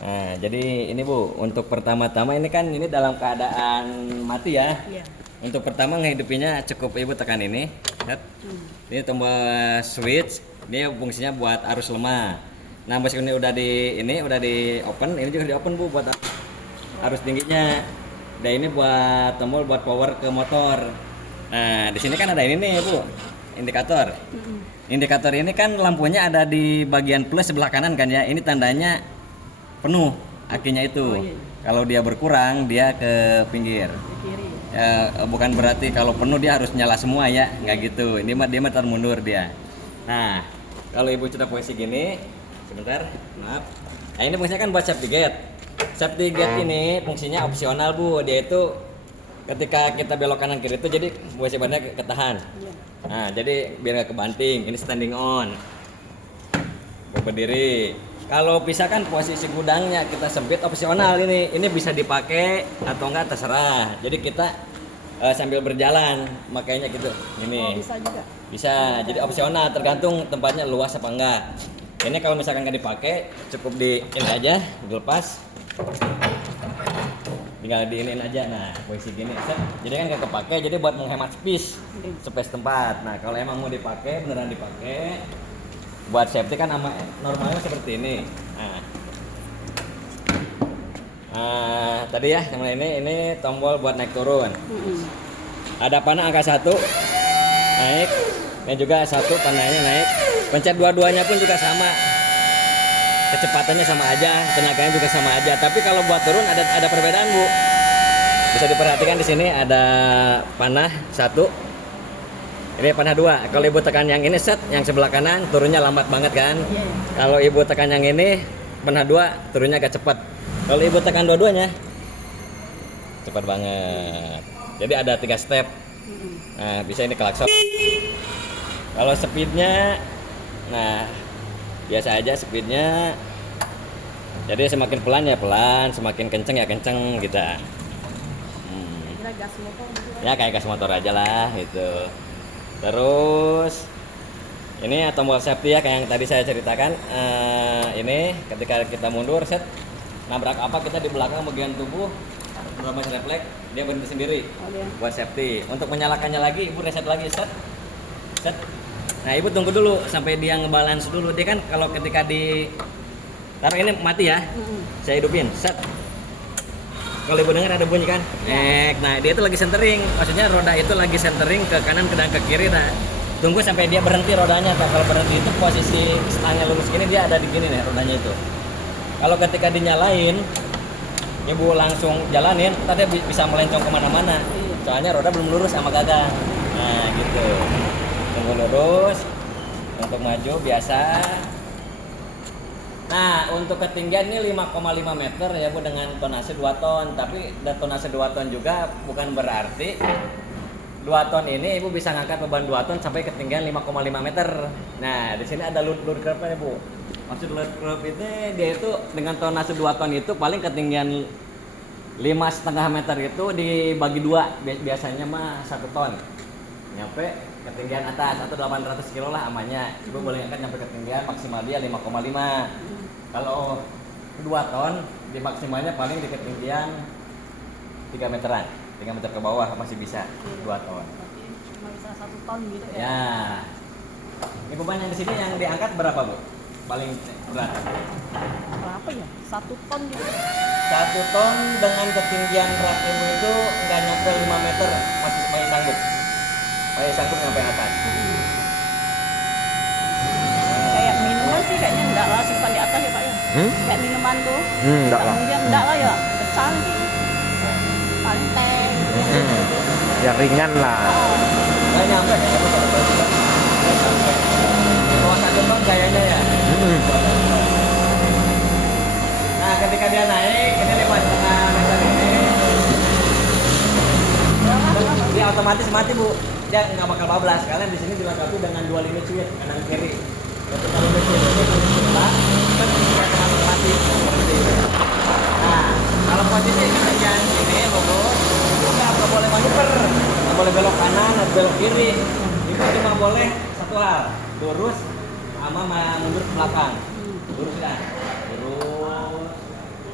Nah, jadi ini Bu, untuk pertama-tama ini kan ini dalam keadaan mati ya. Iya. Untuk pertama ngehidupinnya cukup Ibu tekan ini. Lihat. Ini tombol switch, ini fungsinya buat arus lemah. Nah, meski ini udah di open, ini juga di open Bu buat arus tingginya. Dan ini buat tombol buat power ke motor. Nah, di sini kan ada ini nih Bu, indikator. Indikator ini kan lampunya ada di bagian plus sebelah kanan kan ya. Ini tandanya penuh akinya itu. Oh, iya. Kalau dia berkurang dia ke pinggir. Di kiri. Ya, bukan berarti kalau penuh dia harus nyala semua ya, nggak gitu. Ini mah dia mah mundur dia. Nah, kalau Ibu sudah posisi gini, sebentar, maaf. Nah, ini fungsinya kan buat safety gate. Safety gate ini fungsinya opsional Bu. Dia itu ketika kita belok kanan kiri itu jadi posisi bannya ketahan. Iya. Nah, jadi biar nggak kebanting. Ini standing on. Berdiri. Kalau misalkan posisi gudangnya kita sempit opsional ini bisa dipakai atau enggak terserah. Jadi kita sambil berjalan makanya gitu. Ini. Oh, bisa juga. Bisa. Jadi opsional tergantung tempatnya luas apa enggak. Ini kalau misalkan nggak dipakai cukup di ini aja dilepas. Tinggal diinin aja. Nah, posisi gini. Set. Jadi kan nggak kepake jadi buat menghemat space tempat. Nah, kalau emang mau dipakai beneran dipakai buat safety kan normalnya seperti ini. Nah, tadi ya yang ini tombol buat naik turun. Ada panah angka 1 naik dan juga 1 panahnya naik. Pencet dua-duanya pun juga sama. Kecepatannya sama aja, tenaganya juga sama aja. Tapi kalau buat turun ada perbedaan Bu. Bisa diperhatikan di sini ada panah 1. Ini panah 2. Kalau Ibu tekan yang ini set, yang sebelah kanan turunnya lambat banget kan. Iya. Kalau Ibu tekan yang ini panah 2 turunnya agak cepat. Kalau Ibu tekan dua-duanya cepat banget. Jadi ada 3 step. Nah, bisa ini klakson. Kalau speednya, nah biasa aja speednya. Jadi semakin pelan ya pelan, semakin kenceng ya kenceng gitu. Kira gas motor gitu kan? Ya kayak gas motor aja lah gitu. Terus ini tombol safety ya kayak yang tadi saya ceritakan. Ini ketika kita mundur set nabrak apa kita di belakang bagian tubuh terobos refleks dia berhenti sendiri. Oh, iya. Buat safety. Untuk menyalakannya lagi Ibu reset lagi set. Nah Ibu tunggu dulu sampai dia ngebalance dulu. Dia kan kalau ketika di taruh ini mati ya. Saya hidupin set. Kalau Ibu dengar ada bunyi kan? Nah dia itu lagi centering. Maksudnya roda itu lagi centering ke kanan ke kiri. Nah tunggu sampai dia berhenti rodanya. Kalau berhenti itu posisi stangnya lurus gini dia ada di gini nih rodanya itu. Kalau ketika dinyalain Ibu langsung jalanin, tadi bisa melencong kemana-mana. Soalnya roda belum lurus sama gagang. Nah gitu. Tunggu lurus. Untuk maju biasa. Nah, untuk ketinggian ini 5,5 meter ya Bu dengan tonase 2 ton. Tapi tonase 2 ton juga bukan berarti 2 ton ini Ibu bisa ngangkat beban 2 ton sampai ketinggian 5,5 meter. Nah, di sini ada load curve-nya Bu. Maksud load curve ini dia itu dengan tonase 2 ton itu paling ketinggian 5,5 meter itu dibagi 2. Biasanya mah 1 ton. Nyampe ketinggian atas atau 800 kilo lah amannya. Ibu boleh ngangkat sampai ketinggian maksimal dia 5,5. Kalau 2 ton di maksimalnya paling di ketinggian 3 meteran. 3 meter ke bawah masih bisa 2 ton. Berarti cuma bisa 1 ton gitu ya? Ya. Ini beban yang di sini yang diangkat berapa Bu? Paling berat. Berapa ya? 1 ton gitu. 1 ton dengan ketinggian berat Ibu itu nggak nyampe 5 meter masih sanggup. Masih sanggup sampai atas. Kayak minuman sih kayaknya enggak lah simpan di atas ya Pak ya? Kayak minuman tuh. Enggak lah. Mungkin enggak lah ya. Pecah gitu. Paling teh gitu. Yang ringan lah. Nggak nyampe kayaknya Bu, kalau berat juga. Nggak sampai. Di bawah 1 ton kayaknya ya. Nah ketika dia naik, ini 5,5 meter ini dia otomatis mati Bu. Dia nggak bakal bablas. Kalian di sini dilengkapi dengan 2 limit switch kanan kiri. Untuk kalau limit switch ini posisi kita otomatis mati seperti ini. Nah kalau posisi ketinggian ini bagus, itu nggak boleh manuver, nggak boleh belok kanan atau belok kiri. Itu cuma boleh satu hal, lurus sama mundur ke belakang. Lurus kan? Lurus.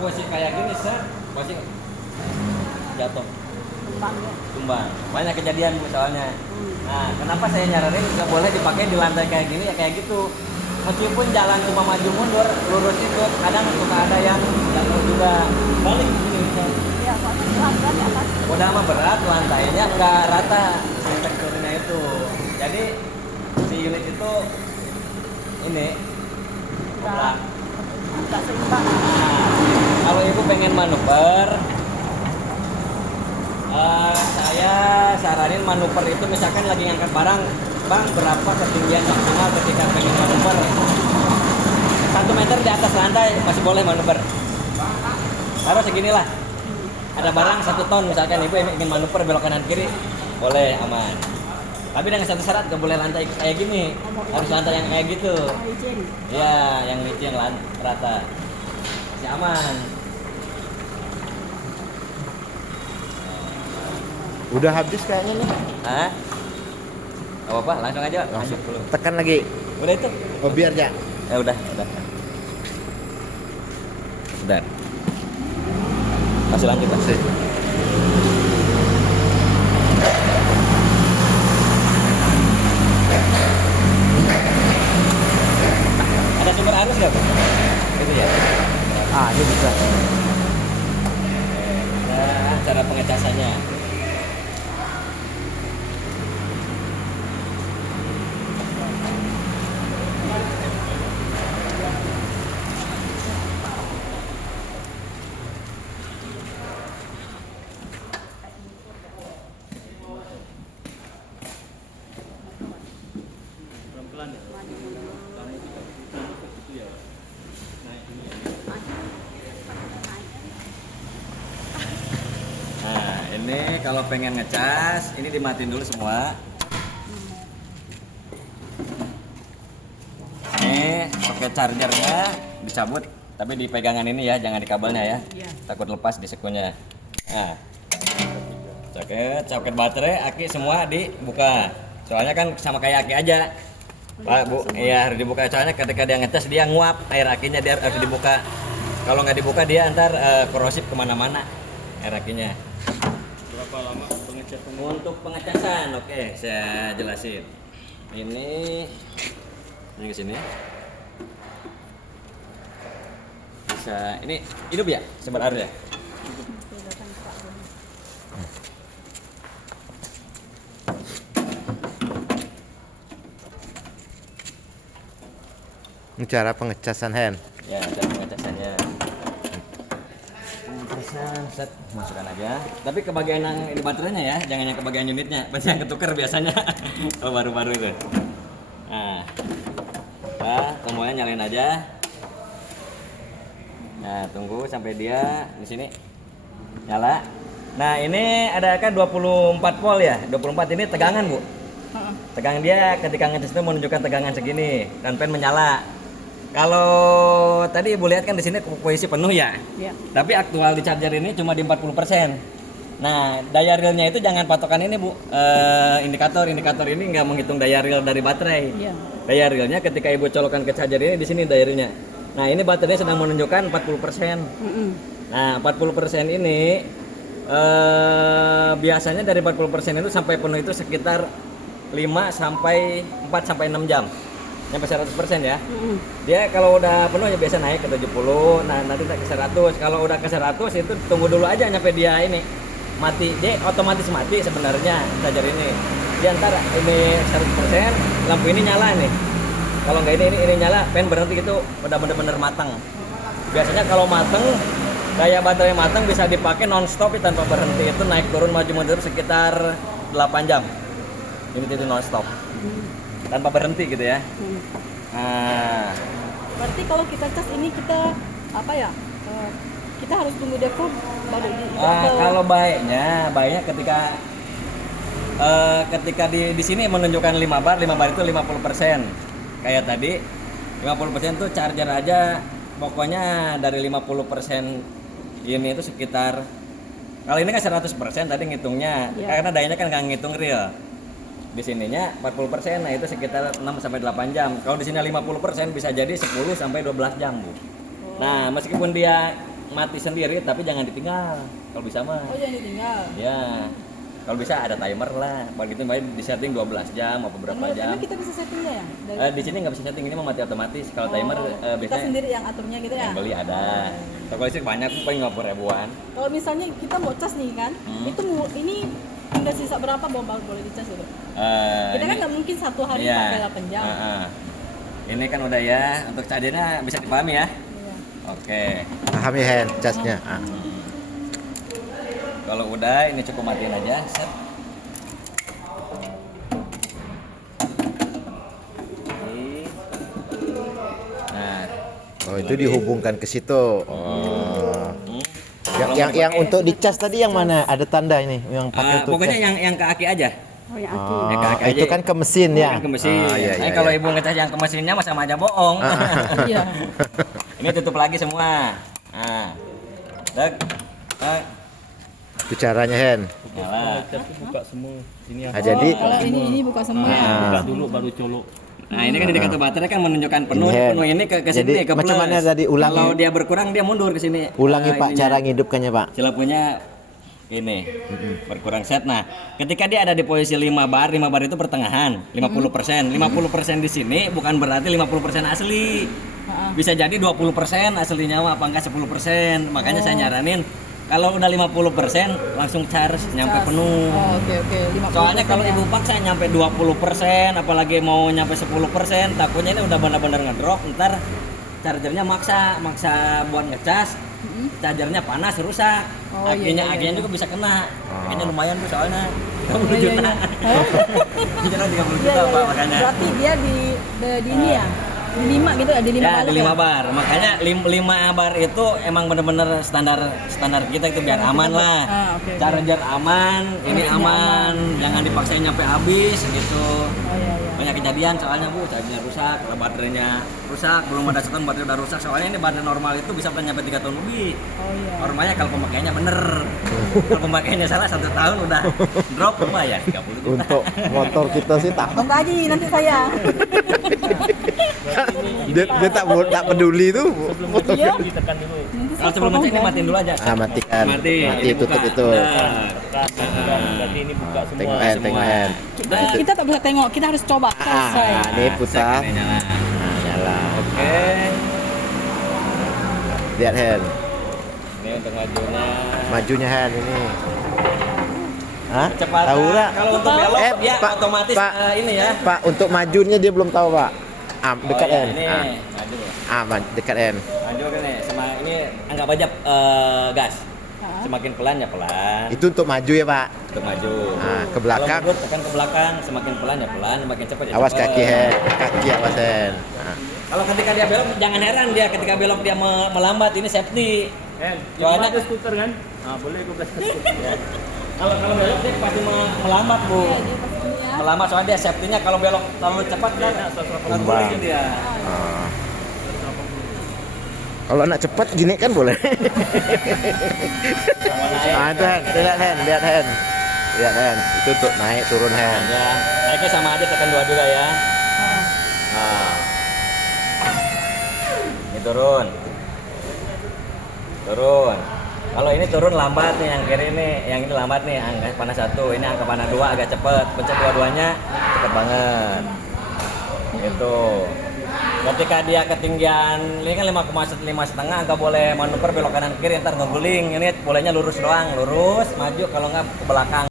posisi kayak gini set, pasti jatuh, Tumbang ya. tumbang. Banyak kejadian Bu soalnya. Nah, kenapa saya nyaranin nggak boleh dipakai di lantai kayak gini ya kayak gitu. Meskipun jalan cuma maju mundur, lurus itu kadang suka ada yang jatuh juga. Balik gini. Ya, soalnya berat di atas. Udah mah berat, lantainya nggak rata si teksturnya itu. Jadi si unit itu ini Udah nggak seimbang. Nah, kalau ibu pengen manuver, saya saranin manuver itu misalkan lagi ngangkat barang, bang berapa ketinggian maksimal ketika pengen manuver? 1 meter di atas lantai masih boleh manuver. Taruh seginilah. Ada barang 1 ton misalkan ibu ingin manuver belok kanan kiri, boleh aman. Tapi dengan satu syarat, gak boleh lantai kayak gini, harus lantai yang kayak gitu. Izin. Iya, yang itu yang rata. Masih aman. Udah habis kayaknya nih. Hah? Gak apa-apa, langsung aja. Langsung. Dulu. Tekan lagi. Udah itu? Oh biar ya. Ya udah. Udah. Masih lanjut, Pak. Sih. Ada sumber arus nggak, Pak? Itu ya. Ah, ini bisa. Nah, cara pengecasannya. Pelan-pelan ya. Kamu juga itu ya. Naik ini ya. Nah, ini kalau pengen ngecas, ini dimatiin dulu semua. Ini pakai chargernya dicabut, tapi di pegangan ini ya, jangan di kabelnya ya. Iya. Takut lepas di sekunya. Nah, soket baterai, aki semua dibuka. Soalnya kan sama kayak aki aja. Pak Bu, iya harus dibuka. Soalnya ketika dia ngecas dia nguap air akinya, dia harus dibuka. Kalau nggak dibuka dia ntar korosif kemana-mana air akinya. Berapa lama pengecasan? Untuk pengecasan, oke, saya jelasin. Ini ke sini. Bisa, ini hidup ya, sebar arus ya. Ini cara pengecasan hand. Ya, cara pengecasannya. Pengecasan, set, masukkan aja. Tapi kebagian yang di baterainya ya, jangan yang kebagian unitnya. Pasti yang ketuker biasanya. Oh, baru-baru itu. Nah, tombolnya nyalain aja. Nah, tunggu sampai dia di sini nyala. Nah, ini ada kan 24 volt ya. 24 ini tegangan, Bu. Tegangan dia ketika ngecas itu menunjukkan tegangan segini dan pen menyala. Kalau tadi Ibu lihat kan di sini posisi penuh ya. Iya. Tapi aktual di charger ini cuma di 40%. Nah, daya realnya itu jangan patokan ini, Bu. Indikator ini nggak menghitung daya real dari baterai. Iya. Daya realnya ketika Ibu colokan ke charger ini di sini daya realnya. Nah, ini baterainya sedang menunjukkan 40%. Nah, 40% ini biasanya dari 40% itu sampai penuh itu sekitar 4 sampai 6 jam. Sampai 100% ya. Dia kalau udah penuh ya biasa naik ke 70, nah nanti ke 100. Kalau udah ke 100 itu tunggu dulu aja nyampe dia ini mati. Dia otomatis mati sebenarnya charger ini. Dia ntar ini 100%, lampu ini nyala nih. Kalau nggak ini nyala, pen berhenti gitu, udah bener-bener matang. Biasanya kalau mateng, daya baterai matang bisa dipakai non-stop tanpa berhenti. Itu naik turun maju mundur sekitar 8 jam. Ini itu non-stop. Tanpa berhenti gitu ya. Nah, Berarti kalau kita cas ini kita apa ya? Kita harus tunggu default baru di. kalau baiknya ketika di sini menunjukkan 5 bar itu 50%. Kayak tadi 50% tuh charger aja pokoknya dari 50% ini itu sekitar, kalau ini kan 100% tadi ngitungnya, karena dayanya kan nggak ngitung real. Di sininya 40%, nah itu sekitar 6 sampai 8 jam. Kalau di sini 50% bisa jadi 10 sampai 12 jam, Bu. Nah, meskipun dia mati sendiri tapi jangan ditinggal kalau bisa mah. Oh jangan ditinggal. Ya. Kalau bisa ada timer lah. Begitu baik di setting 12 jam apa berapa Emang jam. kita bisa settingnya ya? Di sini nggak bisa setting, ini mau mati otomatis. Kalau timer kita biasanya sendiri yang aturnya gitu ya? yang beli ada. Toko listrik banyak tuh paling 50 ribuan. Kalau misalnya kita mau cas nih kan, itu ini tinggal sisa berapa boleh dicas gitu? Kita kan nggak mungkin satu hari iya. pakai 8 jam. Ini kan udah ya, untuk chargernya bisa dipahami ya. Iya. Oke. Paham ya Hen, casnya. Kalau udah ini cukup matiin aja, set. Nah, Oh itu dihubungkan ke situ. Oh. Yang untuk dicas tadi yang mana? Ada tanda ini yang pakai untuk pokoknya cas. yang ke aki aja. Oh yang aki. Oh, Ya, kaki itu aja. kan ke mesin ya. Kan ke mesin. Iya, Nah, iya, kalau iya. ibu ngecas yang ke mesinnya mah sama aja bohong. Iya. Ini tutup lagi semua. Nah, dek, dek, Itu caranya Hen. nyala. buka semua ini Ah, jadi Kalau ini buka semua ya. buka dulu baru colok. Nah, ini kan indikator baterai kan menunjukkan penuh, Ini, Hen. penuh ini ke Jadi, sini ke macam plus. mana tadi? Ulangi. Kalau dia berkurang dia mundur ke sini. ulangi Pak ininya. cara ngidupkannya Pak. Celapnya ini berkurang set. Nah, ketika dia ada di posisi 5 bar itu pertengahan, 50%. 50% di sini bukan berarti 50% asli. Bisa jadi 20% aslinya mah, apa enggak 10%. Makanya saya nyaranin kalau udah 50% langsung charge nyampe Cas. penuh. Oh, oke 50%. Soalnya kalau ya. ibu paksa nyampe 20%, apalagi mau nyampe 10%, takutnya ini udah benar-benar ngedrop, ntar chargernya maksa buat ngecas, chargernya panas rusak, Oh, iya, iya, akinya iya. juga bisa kena, akinya lumayan tuh soalnya 30 Iya, iya, juta, iya. Oh. Charger 30 Iya, juta iya, Pak, iya. makanya. Berarti dia di ini ya? Di 5 gitu ya? Di 5 Ya balok di 5 ya? bar, makanya 5 bar itu emang bener-bener standar kita itu biar aman lah. Oke, oke. Charger aman, ini Mesinnya aman, jangan dipaksain nyampe habis gitu. Oh iya iya. Banyak kejadian soalnya bu, chargernya rusak, kalau baterainya rusak, belum ada setahun baterai udah rusak. Soalnya ini baterai normal itu bisa nyampe 3 tahun lebih. Oh iya. Normalnya kalau pemakaiannya bener, kalau pemakaiannya salah 1 tahun udah drop rumah ya 30 juta. Untuk motor kita sih tak Bang Haji nanti saya. dia tak peduli tuh motor. Iya. Ditekan dulu. Nanti Kalau saya sebelum potong ngecek ini gaji. matiin dulu aja. Matikan. Mati ini tutup buka. itu. Nah. Berarti ini buka semua. Tengok Hen, semua. tengok Hen. Kita tak bisa tengok, kita harus coba selesai. Ini putar. Cek ini nyala. Nyala. Oke. Lihat Hen. Ini untuk majunya. Majunya Hen ini. Hah? Kecepatan. Tahu nggak? Kalau untuk belok dia Pak, otomatis Pak. ini ya. Pak, untuk majunya dia belum tahu Pak. Dekat oh, iya, Hen. Ini maju. Dekat Hen. Maju kan nih. Sama ini anggap aja gas. Semakin pelan ya pelan. Itu untuk maju ya Pak. Untuk maju. Ke belakang. Kalau mundur tekan ke belakang, semakin pelan ya pelan, semakin cepat ya Awas cepat. kaki Hen. Kaki awas Hen. Kalau ketika dia belok jangan heran dia ketika belok dia melambat, ini safety. Hen, Soalnya- ada skuter kan? Ah, boleh gue belas skuter. Ya. Kalau belok dia pasti melambat bu. Iya, dia pasti ini ya. Melambat soalnya dia safety-nya kalau belok terlalu cepat kan Tumbang. gitu dia. Kalau nak cepat gini kan boleh. Sama naik. Itu Hen, lihat Hen, lihat Hen. Lihat Hen, itu untuk naik turun Hen. Ya, naiknya sama aja tekan 2 juga ya. Nah. Ini turun. Turun. Kalau ini turun lambat nih, yang kiri ini, yang ini lambat nih, angka panah 1, ini angka panah 2 agak cepet. Pencet dua-duanya cepet banget. Gitu. Ketika dia ketinggian, ini kan 5,5 nggak boleh manuver belok kanan kiri, ntar ngeguling. Ini bolehnya lurus doang, lurus, maju, kalau nggak ke belakang.